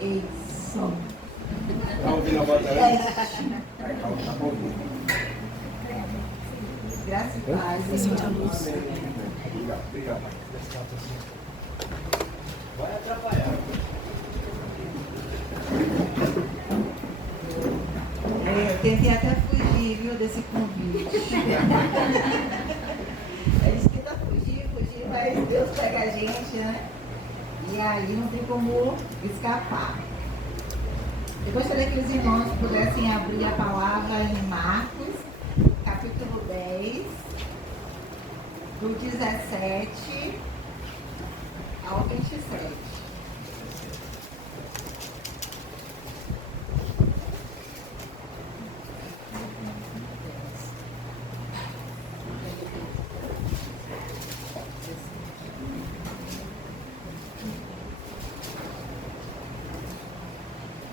Isso. Tá ouvindo a voz dela? Tá ouvindo. Graças a paz. Obrigado. Vai atrapalhar. Eu tentei até fugir, viu, desse convite. Eles tentam fugir, mas Deus pega a gente, né? E aí não tem como escapar. Eu gostaria que os irmãos pudessem abrir a palavra em Marcos, capítulo 10, do 17 ao 27.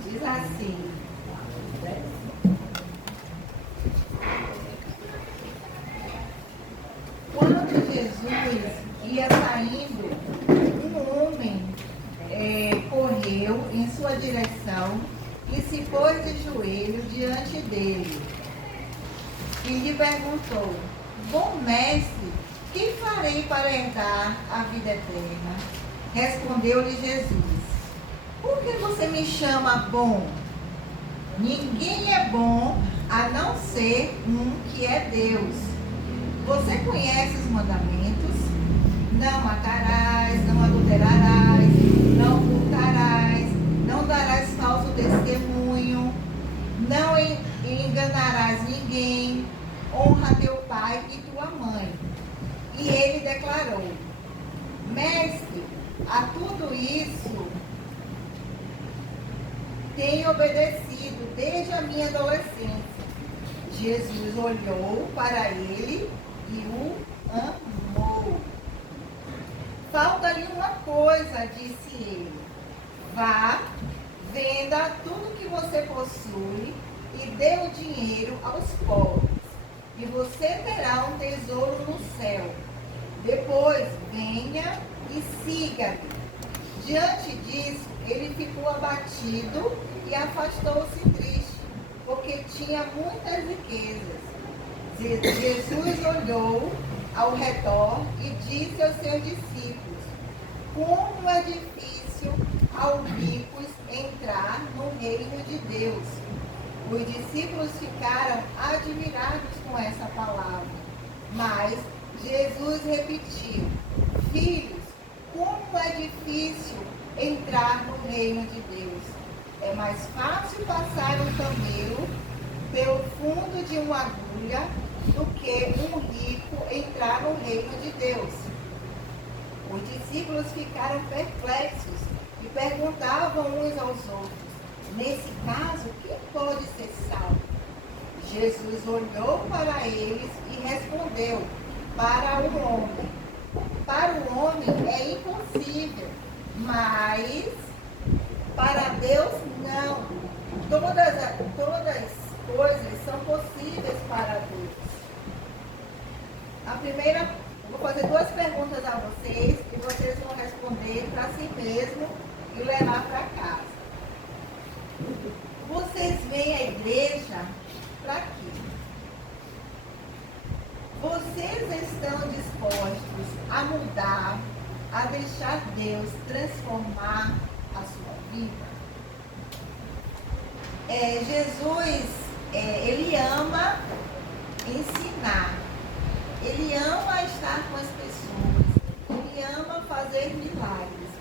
Diz assim: quando Jesus ia saindo, um homem correu em sua direção e se pôs de joelho diante dele e lhe perguntou: bom mestre, que farei para herdar a vida eterna? Respondeu-lhe Jesus: por que você me chama bom? Ninguém é bom a não ser um que é Deus. Você conhece os mandamentos? Não matarás, não adulterarás, não furtarás, não darás falso testemunho, não enganarás ninguém, honra teu pai e tua mãe. E ele declarou: mestre, a tudo isso tenho obedecido desde a minha adolescência. Jesus olhou para ele e o amou. Falta-lhe uma coisa, disse ele: vá, venda tudo que você possui e dê o dinheiro aos pobres, e você terá um tesouro no céu. Depois venha e siga-me. Diante disso, ele ficou abatido e afastou-se triste, porque tinha muitas riquezas. Jesus olhou ao redor e disse aos seus discípulos: como é difícil aos ricos entrar no reino de Deus. Os discípulos ficaram admirados com essa palavra, mas Jesus repetiu: filhos, como é difícil entrar no reino de Deus. É mais fácil passar um camelo pelo fundo de uma agulha do que um rico entrar no reino de Deus. Os discípulos ficaram perplexos e perguntavam uns aos outros: nesse caso, quem pode ser salvo? Jesus olhou para eles e respondeu: para o homem é impossível, mas para Deus não. Todas coisas são possíveis para Deus. A primeira, eu vou fazer duas perguntas a vocês e vocês vão responder para si mesmo e levar para casa. Vocês veem a igreja para quê? Vocês estão dispostos a mudar, a deixar Deus transformar a sua vida? Jesus, ele ama ensinar, ele ama estar com as pessoas, ele ama fazer milagres.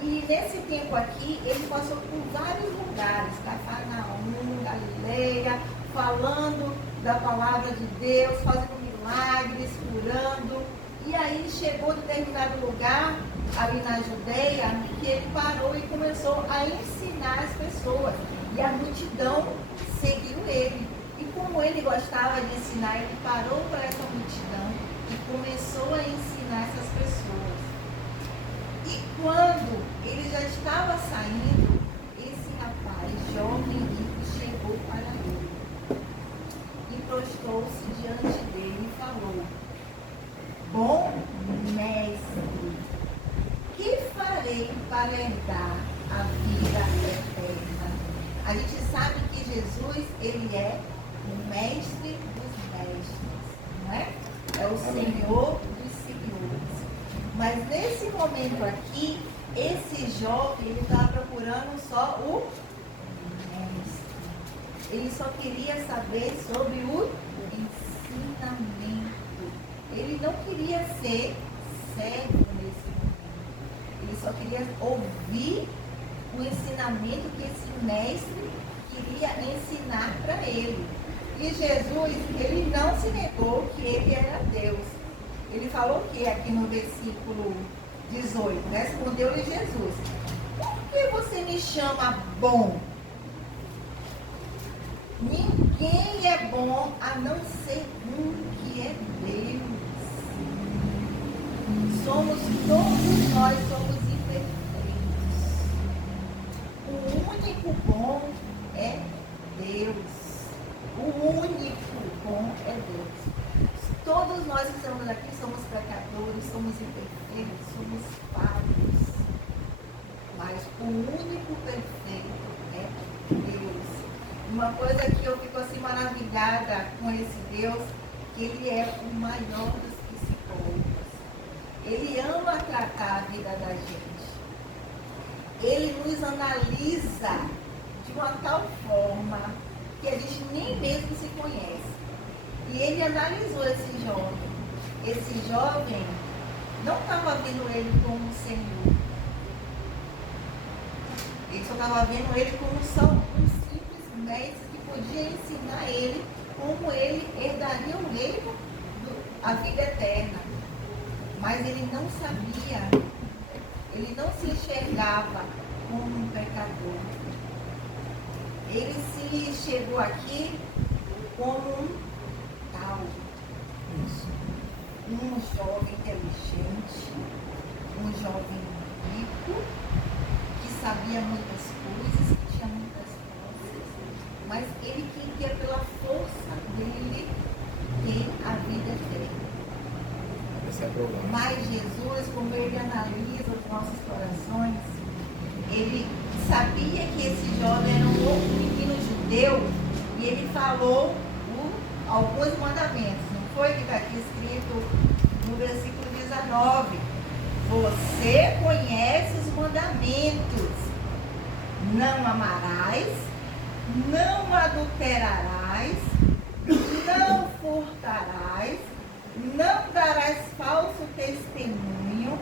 E nesse tempo aqui, ele passou por vários lugares, Cafarnaum, Galileia, falando da palavra de Deus, fazendo milagres, curando. E aí ele chegou em determinado lugar, ali na Judeia, que ele parou e começou a ensinar as pessoas. E a multidão seguiu ele. E como ele gostava de ensinar, ele parou para essa multidão e começou a ensinar essas pessoas. E quando ele já estava saindo, esse rapaz, jovem e rico, chegou para ele e prostrou-se diante dele e falou: bom mestre, que farei para herdar a vida eterna? A gente sabe que Jesus, ele é o mestre dos mestres, não é? É o Senhor dos senhores. Mas nesse momento aqui, esse jovem, ele estava procurando só o mestre. Ele só queria saber sobre o ensinamento. Ele não queria ser cego nesse momento. Ele só queria ouvir o ensinamento que esse mestre queria ensinar para ele. E Jesus, ele não se negou que ele era Deus. Ele falou que aqui no versículo 18, respondeu-lhe Jesus: por que você me chama bom? Ninguém é bom a não ser um que é Deus. Todos nós somos imperfeitos. O único bom é Deus. O único bom é Deus. Todos nós que estamos aqui somos pecadores, somos imperfeitos, somos falhos. Mas o único perfeito é Deus. Uma coisa que eu fico assim maravilhada com esse Deus, que ele é o maior dos psicólogos. Ele ama tratar a vida da gente. Ele nos analisa de uma tal forma que a gente nem mesmo se conhece. E ele analisou esse jovem. Esse jovem não estava vendo ele como um senhor. Ele só estava vendo ele como só um simples mestre que podia ensinar ele como ele herdaria o reino, a vida eterna. Mas ele não sabia, ele não se enxergava como um pecador. Ele se chegou aqui como um tal, um jovem inteligente, um jovem rico, que sabia muitas coisas, que tinha muitas coisas, mas ele queria pela força dele ter a vida eterna. Mas Jesus, como ele analisa os nossos corações, ele sabia que esse jovem era um menino judeu e ele falou alguns mandamentos. Não foi que está aqui escrito no versículo 19? Você conhece os mandamentos. Não amarás, não adulterarás, não furtarás, não darás falso testemunho,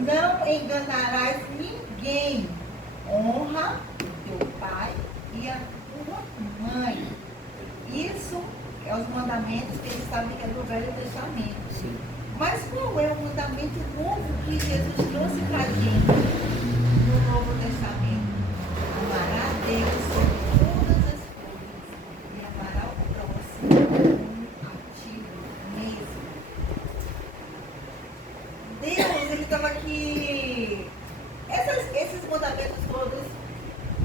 não enganarás ninguém. Honra o teu pai e a tua mãe. Isso é os mandamentos que eles sabem que é do Velho Testamento. Sim. Mas qual é o mandamento novo que Jesus trouxe para a gente no Novo Testamento? Amará a Deus sobre todas as coisas e amará o próximo como a ti mesmo. Deus, ele estava aqui. Esses mandamentos todos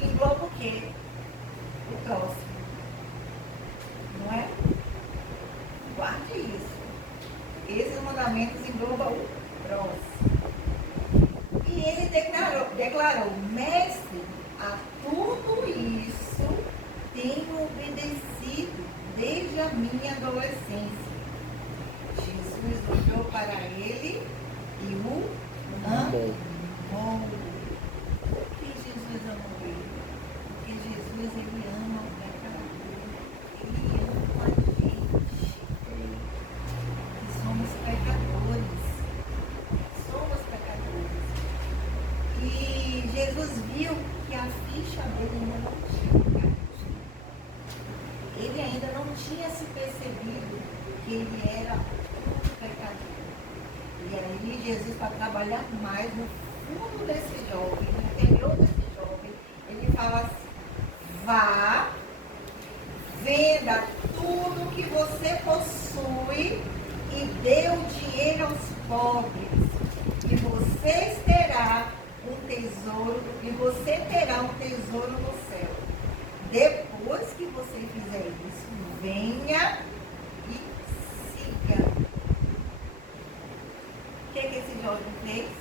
englobam o quê? O próximo. Não é? Guarde isso. Esses mandamentos englobam o próximo. E ele declarou, mestre, a tudo isso tenho obedecido desde a minha adolescência. Jesus olhou para ele e o amou. Por que Jesus amou ele? Porque Jesus, ele ama o pecador. Ele ama a gente. E somos pecadores. Somos pecadores. E Jesus viu que a ficha dele ainda não tinha caído. Ele ainda não tinha se percebido que ele era um pecador. E aí Jesus, para trabalhar mais no fundo desse jovem, no interior desse jovem, ele fala assim: vá, venda tudo que você possui e dê o dinheiro aos pobres, e você terá um tesouro no céu. Depois que você fizer isso, venha e siga. O que esse jovem fez?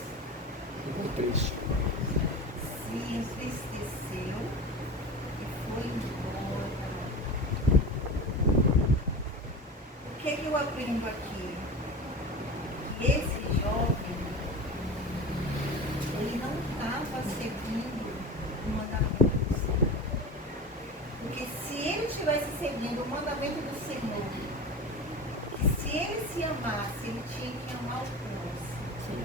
Ficou triste. Se entristeceu e eu aprendo aqui? Que esse jovem, ele não estava seguindo o mandamento do Senhor. Porque se ele estivesse seguindo o mandamento do Senhor, que se ele se amasse, ele tinha que amar o próximo.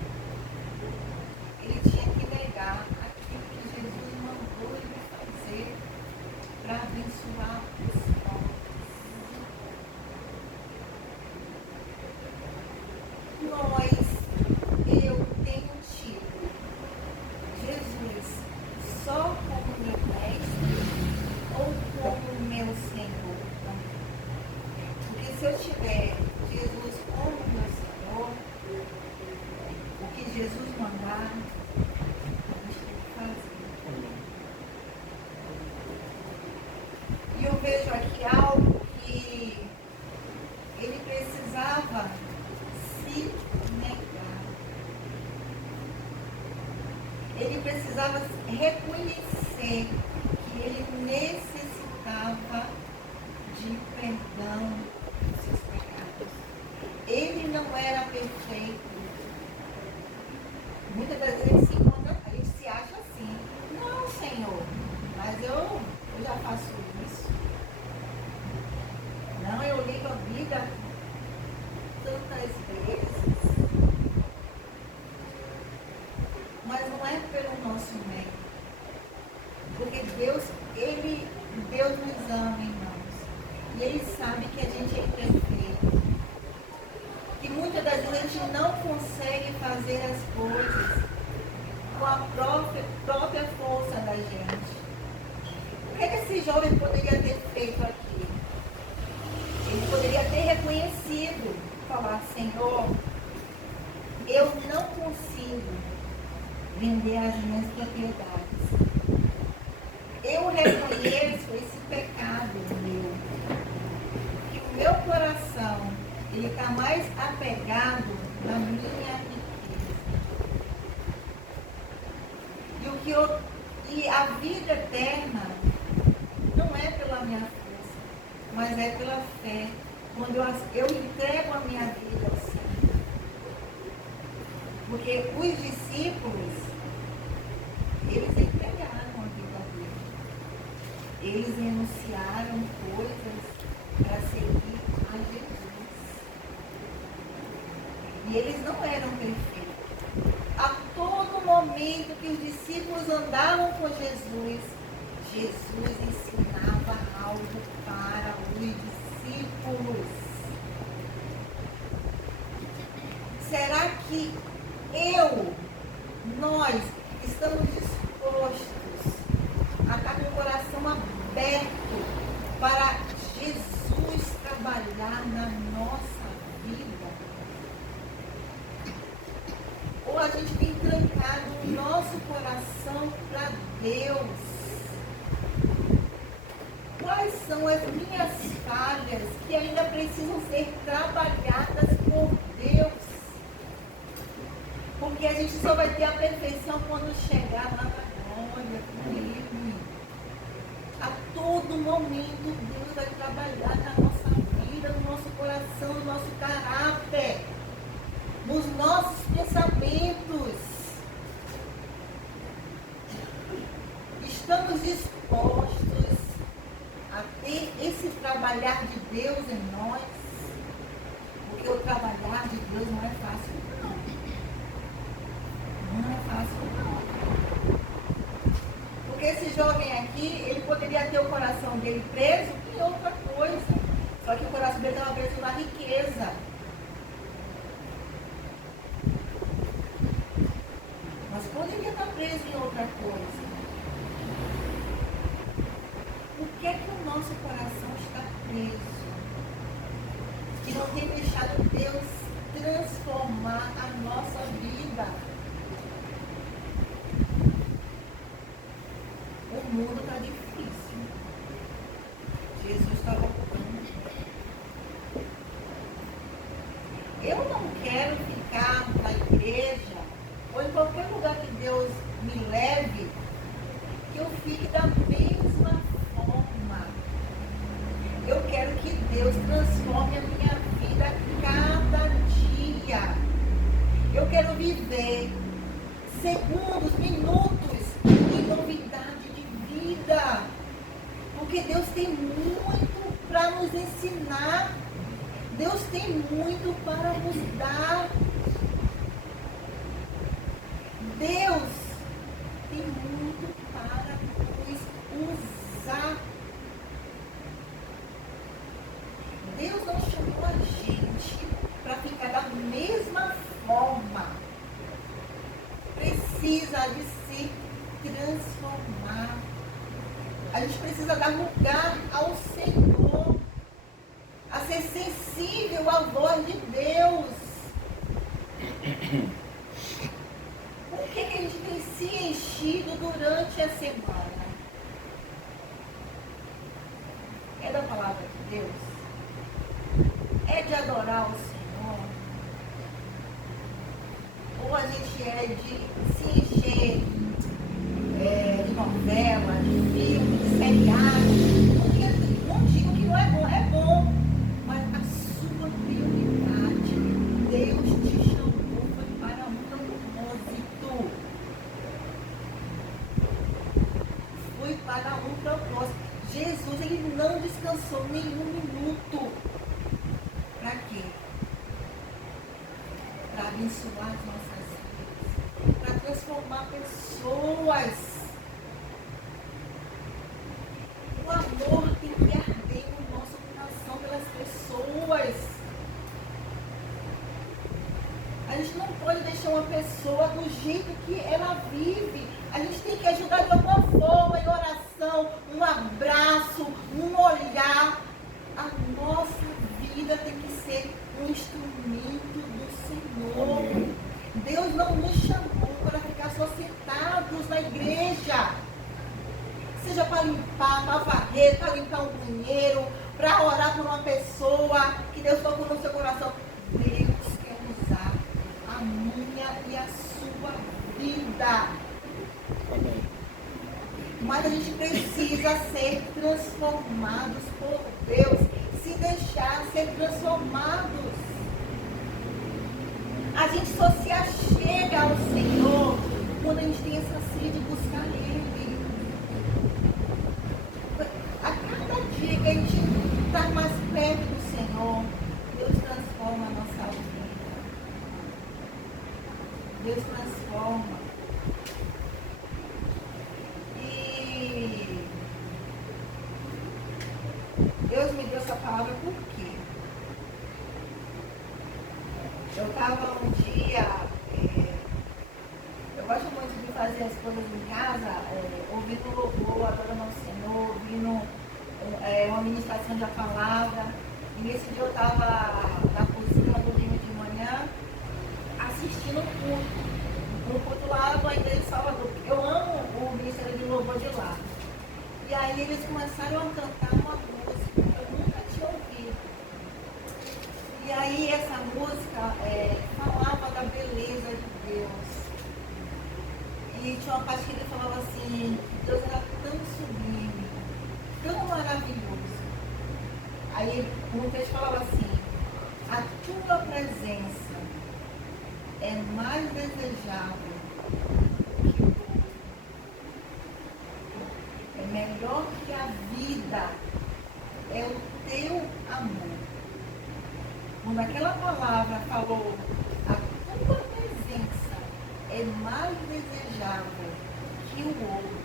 Ele tinha que negar aquilo que Jesus mandou ele fazer para abençoar os pobres. Eu tenho tido Jesus só como meu mestre ou como meu Senhor? Porque se eu tiver Jesus como meu Senhor, o que Jesus mandar, a gente tem que fazer. E eu vejo aqui algo que ele precisava se negar. Ele precisava reconhecer que ele necessitava de perdão dos seus pecados. Ele não era perfeito. Muitas das vezes a gente se acha assim. Não, Senhor, mas eu já faço isso. Não, eu ligo a Bíblia tantas vezes. Mas não é pelo nosso mérito. Porque Deus nos ama, irmãos. E Ele sabe que a gente é imperfeito. Que muitas das vezes a gente não consegue fazer as coisas com a própria força da gente. O que esse jovem poderia ter feito aqui? Ele poderia ter reconhecido, falar, Senhor, eu não consigo vender as minhas propriedades. Eu reconheço esse pecado meu. Que o meu coração, ele está mais apegado na minha riqueza. E a vida eterna não é pela minha força, mas é pela fé. Quando eu entrego a minha vida ao Senhor. Porque os discípulos, eles entregaram a vida deles. Eles renunciaram coisas para seguir a Jesus. E eles não eram perfeitos. A todo momento que os discípulos andavam com Jesus, Jesus ensinava algo para os discípulos. Será que nós estamos dispostos a estar com o coração aberto para Jesus trabalhar na nossa vida? Ou a gente tem trancado o nosso coração para Deus? Quais são as minhas falhas que ainda precisam ser trabalhadas por Deus? Porque a gente só vai ter a perfeição quando chegar lá na glória com Ele. A todo momento Deus vai trabalhar na nossa vida, no nosso coração, no nosso caráter, nos nossos pensamentos. Estamos dispostos a ter esse trabalhar de Deus em nós? Porque o trabalhar de Deus não é fácil, não. Não é fácil, não. Porque esse jovem aqui, ele poderia ter o coração dele preso em outra coisa. Só que o coração dele estava preso na riqueza. Mas poderia estar preso em outra coisa. Por que o nosso coração está preso? Que não tem deixado Deus transformar a nossa vida. O mundo está difícil. Jesus está voltando. Eu não quero ficar na igreja ou em qualquer lugar que Deus me leve, que eu fique da mesma forma. Eu quero que Deus transforme a minha vida tem muito para nos ensinar. Deus tem muito para nos dar. Deus tem muito para nos usar. Deus não chamou a gente para ficar da mesma forma. Precisa de se transformar. A gente precisa dar lugar ao Senhor, a ser sensível à voz de Deus. O que a gente tem se enchido durante a semana? É da palavra de Deus? É de adorar o Senhor? Ou a gente é de se encher de novela, de filme, de seriado? Porque não digo que não é bom, é bom. Mas a sua prioridade, Deus te chamou, foi para um propósito. Foi para um propósito. Jesus, ele não descansou nenhum minuto. Para quê? Para abençoar as nossas vidas. Para transformar pessoas. O amor tem que arder no nosso coração pelas pessoas. A gente não pode deixar uma pessoa do jeito que ela vive. A gente tem que ajudar de alguma forma, em oração, um abraço, um olhar. A nossa vida tem que ser um instrumento do Senhor. Amém. Deus não nos chamou para ficar só sentados na igreja. Seja para limpar, para varrer, para limpar um banheiro, para orar por uma pessoa que Deus tocou no seu coração. Deus quer usar a minha e a sua vida. Amém. Mas a gente precisa ser transformados por Deus, se deixar ser transformados. A gente só se achega ao Senhor quando a gente tem essa sede de buscar Ele. A cada dia que a gente está mais perto do Senhor, Deus transforma a nossa vida. Deus transforma. E Deus me deu essa palavra por quê? Eu estava um dia, eu gosto muito de fazer as coisas em casa, ouvindo louvor, adorando ao Senhor, ouvindo uma ministração da palavra. E nesse dia eu estava na cozinha do domingo de manhã, assistindo um culto lá na igreja de Salvador. Eu amo o ministério de louvor de lá. E aí eles começaram a cantar uma música que eu nunca tinha ouvido. E aí essa música falava da beleza de Deus. E tinha uma parte que ele falava assim, Deus era tão sublime, tão maravilhoso. Aí o texto falava assim, a tua presença é mais desejável que o ouro. É melhor que a vida, é o teu amor. Quando aquela palavra falou, a tua presença é mais desejável que o ouro,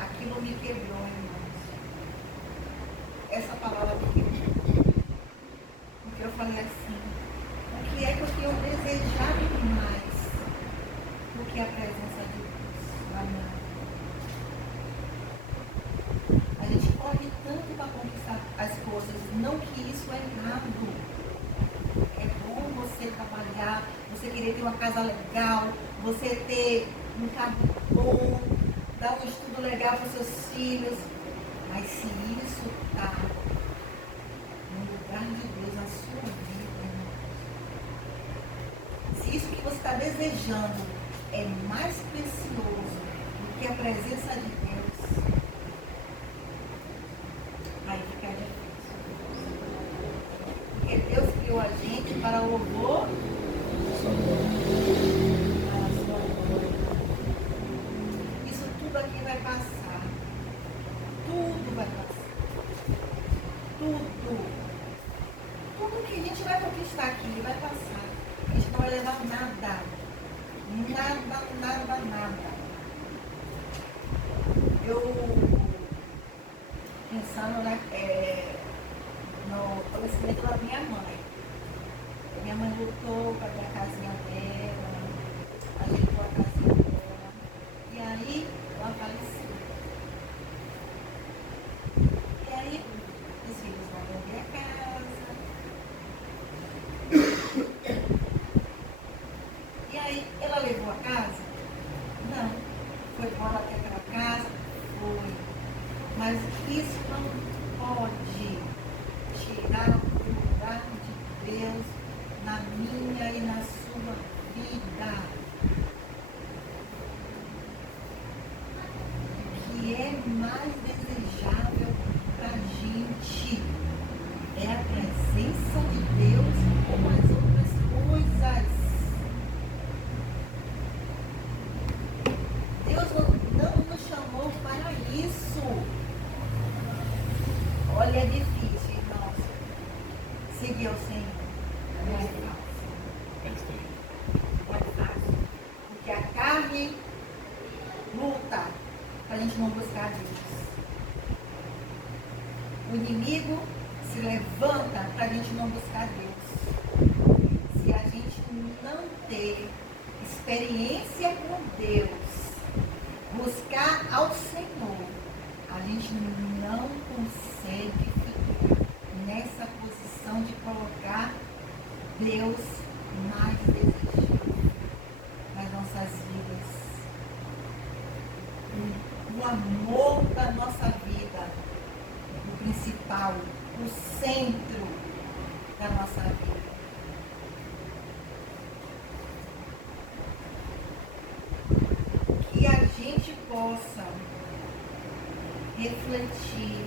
aquilo me quebrou, irmãos. Essa palavra me quebrou. Porque eu falei assim, o que é que eu tenho desejado mais do que a presença de Deus na minha vida? A gente corre tanto para conquistar as coisas, não que isso é errado. É bom você trabalhar, você querer ter uma casa legal, você ter um carro bom, dar um estudo legal para os seus filhos. Mas se isso está no lugar de Deus na sua vida, se isso que você está desejando é mais precioso do que a presença de Deus, aí fica difícil. Porque Deus criou a gente para louvor, para a sua glória. Isso tudo aqui vai passar. tudo vai passar. Tudo. Tudo que a gente vai conquistar aqui vai passar. A gente não vai levar nada. Nada. Eu, pensando no falecimento da minha mãe. Minha mãe lutou para ter a casinha dela, ajeitou a casinha dela. E aí, ela faleceu. E aí, os filhos vão vender a casa. E aí, ela levou a casa? Não. Foi bom ela ter aquela casa? Foi. Mas isso não pode tirar o lugar de Deus na minha e na sua vida. O que é mais desejável para a gente é a presença de Deus ou as outras coisas. Deus não nos chamou para isso. Olha, é difícil, irmãos, seguir o Senhor. Não é fácil. Não é fácil. Porque a carne luta para a gente não buscar Deus. O inimigo se levanta para a gente não buscar Deus. Se a gente não ter experiência com Deus, buscar ao Senhor, a gente não consegue ficar nessa posição de colocar Deus mais desejado nas nossas vidas. O amor da nossa vida, o principal, o centro da nossa vida. Que a gente possa refletir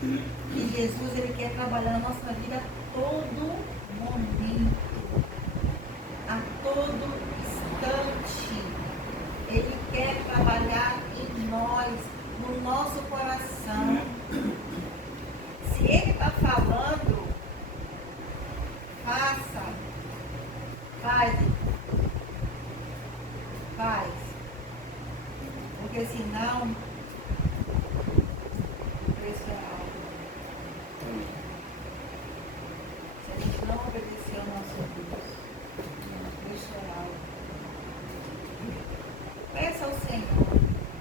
que Jesus, ele quer trabalhar na nossa vida a todo momento, a todo instante. Ele quer trabalhar em nós, no nosso coração. Se ele está falando, faça, faz. Porque senão o preço é alto. Se a gente não obedecer ao nosso Deus, o preço é alto. Peça ao Senhor.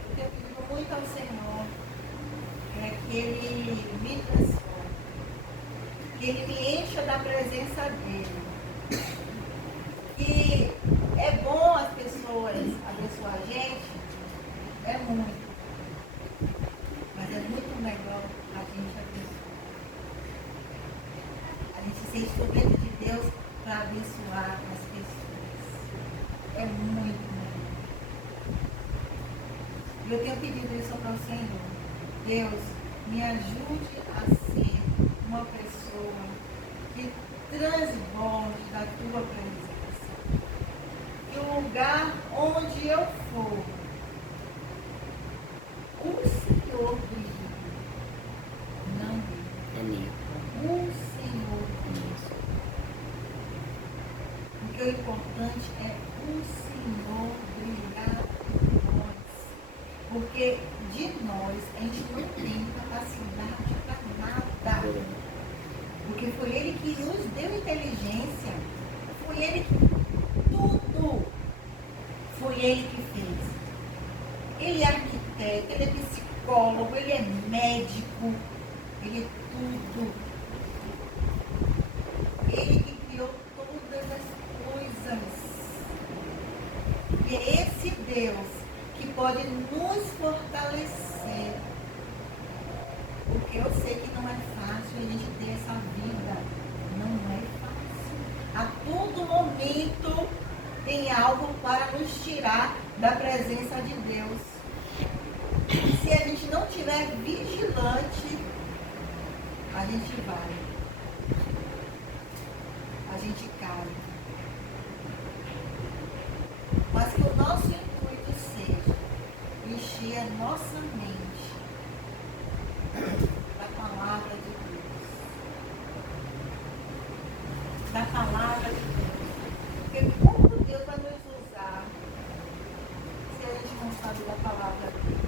Eu tenho pedido muito ao Senhor que Ele me transforme, que Ele me encha da presença dEle. E é bom as pessoas abençoar a gente, é muito. Mas é muito melhor a gente abençoar. A gente ser instrumento de Deus para abençoar as pessoas. É muito melhor. E eu tenho pedido isso para o Senhor. Deus, me ajude a ser uma pessoa que transborde da tua presença. Que o lugar onde eu for, o Senhor brilhe, não brilhe. Amém. O Senhor brilhe. Porque o importante é o Senhor brilhar em nós. Porque de nós a gente não tem capacidade para nada. Porque foi Ele que nos deu inteligência. Foi Ele que tudo foi Ele que fez. Ele é arquiteto, ele é psicólogo, ele é médico, ele é tudo. Ele que criou todas as coisas. E é esse Deus que pode nos fortalecer. Porque eu sei que não é fácil a gente ter essa vida. Não é fácil. A todo momento tem algo para nos tirar da presença de Deus. Se a gente não estiver vigilante, a gente vai. A gente cai. Mas que o nosso intuito seja encher a nossa mente da palavra de Deus. Da palavra de Deus. Porque como Deus vai nos usar se a gente não sabe da palavra dele?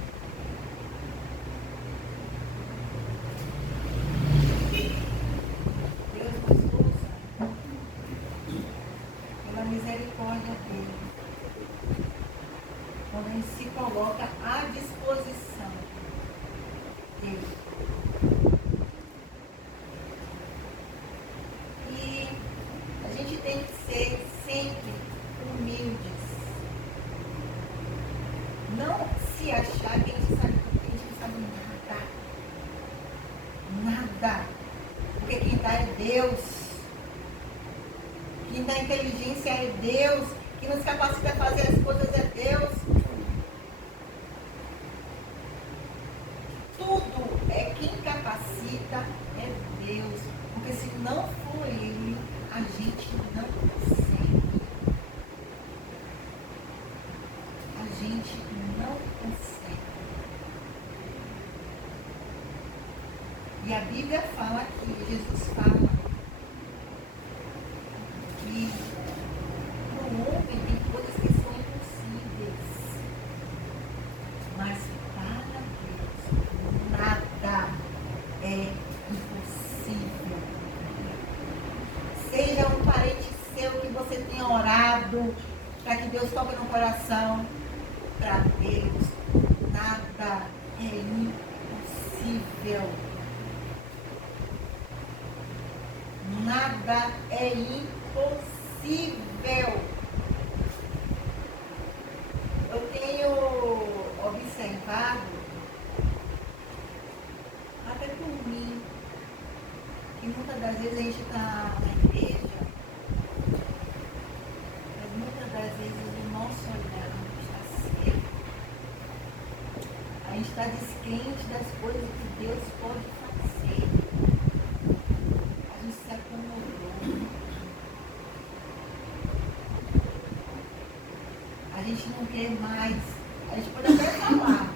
Deus nos usa pela misericórdia dele. Quando a gente se coloca à disposição dele. E a gente tem que ser sempre humildes. Não se achar que a gente sabe tudo, que a gente não sabe nada. Nada. Porque quem dá é Deus. Quem dá inteligência é Deus. Quem nos capacita a fazer as coisas é Deus. Tudo é quem capacita é Deus. Porque se não for Ele, a gente não consegue. A gente não consegue. E a Bíblia fala aqui, Jesus fala que no homem tem coisas que são impossíveis. Mas para Deus nada é impossível. Seja um parente seu que você tenha orado para que Deus toque no coração, para Deus nada é impossível. Nada é impossível. Eu tenho observado, até por mim, que muitas das vezes a gente está na igreja, mas muitas das vezes o nosso olhar está seco. A gente está descrente das coisas que Deus pode fazer. A gente se acomodou. A gente não quer mais. A gente pode até falar.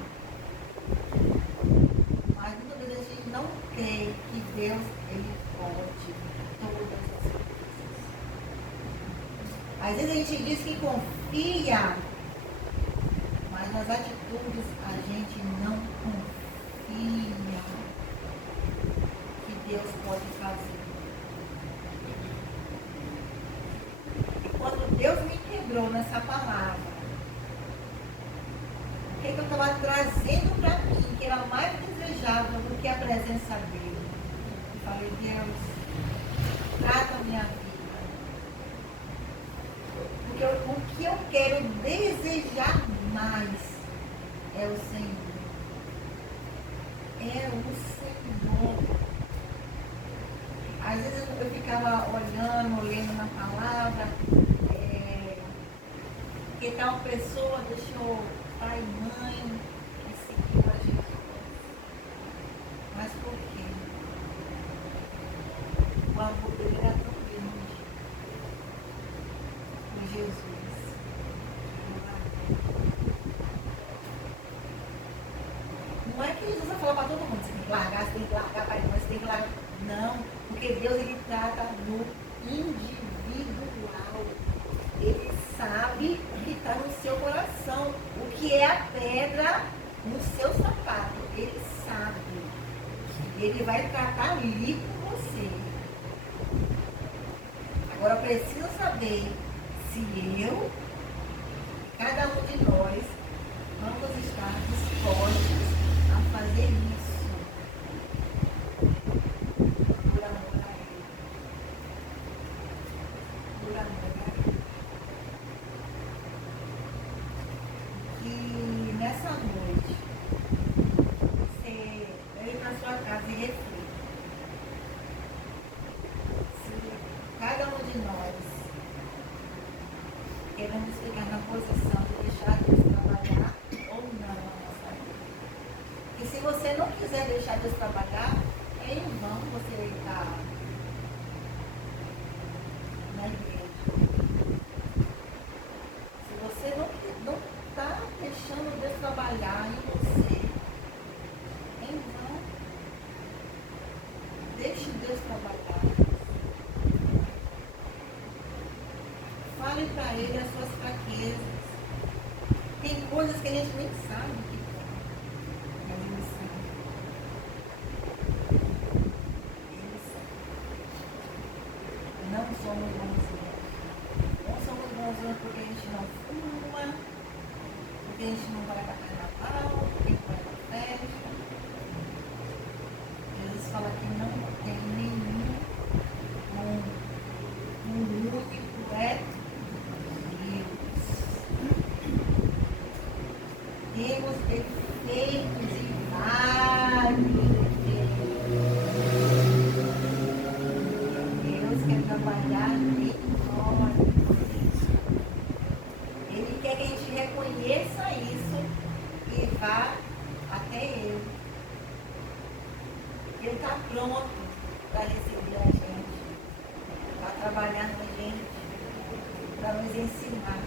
Mas muitas vezes a gente não quer que Deus, Ele pode todas as coisas. Às vezes a gente diz que confia, mas nas atitudes a gente não confia que Deus pode fazer. E quando Deus me quebrou nessa palavra, o que eu estava trazendo para mim, que era mais desejável do que a presença dele? Eu falei, Deus, trata a minha vida. Porque o que eu quero desejar mais é o Senhor. É o Senhor. Às vezes eu ficava olhando, lendo na palavra, que tal pessoa deixou pai e mãe e seguiu a Jesus. Mas por quê? O amor dele era tão grande por Jesus. Não é que Jesus vai falar para todo mundo, você tem que largar, pai e mãe, você tem que largar. Não, porque Deus ele trata no individual. Ele sabe o que está no seu coração, o que é a pedra no seu sapato. Ele sabe. Ele vai tratar ali com você. Agora eu preciso saber se eu, cada um de nós, vamos estar dispostos a fazer isso. Por amor a Ele. Por amor a Ele. E nessa noite, você vem para sua casa e reflita. Se cada um de nós queremos ficar na posição de deixar Deus trabalhar ou não na nossa vida. E se você não quiser deixar Deus trabalhar, é em vão você estar na igreja. Se você não está deixando Deus trabalhar em você em vão. Deixe Deus trabalhar. Fale para Ele as suas fraquezas. Tem coisas que a gente nem sabe que tem. Mas Ele sabe. Ele sabe. Não somos bonzinhos. Não somos bonzinhos porque a gente não fuma, porque a gente não vai para carnaval, porque não vai para festa. Jesus fala que não tem nenhum único é Deus. Temos defeitos e vários defeitos. Deus quer trabalhar em nós. Ele quer que a gente reconheça isso e vá até Ele. Ele está pronto para receber a gente, para trabalhar na gente, para nos ensinar.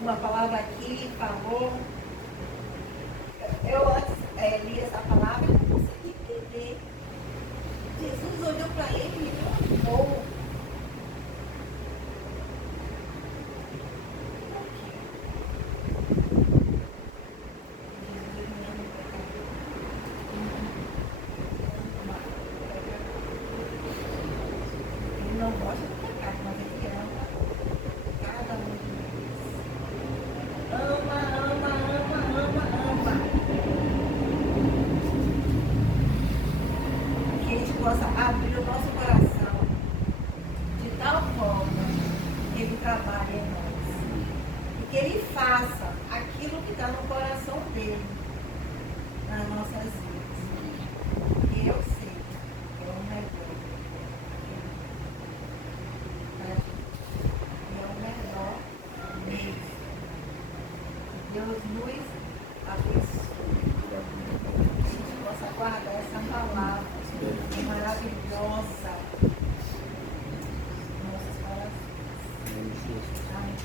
Uma palavra aqui falou, eu antes li essa palavra e não consegui entender. Jesus olhou para ele e amou. Ele não gosta do pecado, mas ele ama cada um de nós. Ama, ama, ama, ama, ama. Que a gente possa abrir o nosso coração de tal forma que Ele trabalhe em nós. E que Ele faça aquilo que está no coração dele nas nossas vidas. E eu sei que é o melhor. É o melhor mesmo. Deus nos abençoe. Que a gente possa guardar essa palavra maravilhosa em nossos corações. Amém.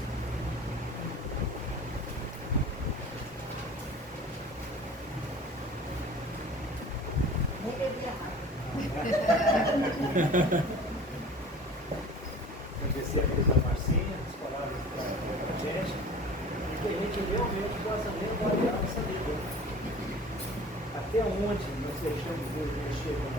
Nem bebi água. Agradecer a Deus da Marcinha, as palavras da gente, e que a gente realmente possa reavaliar a nossa vida. Até onde nós deixamos Deus mexer com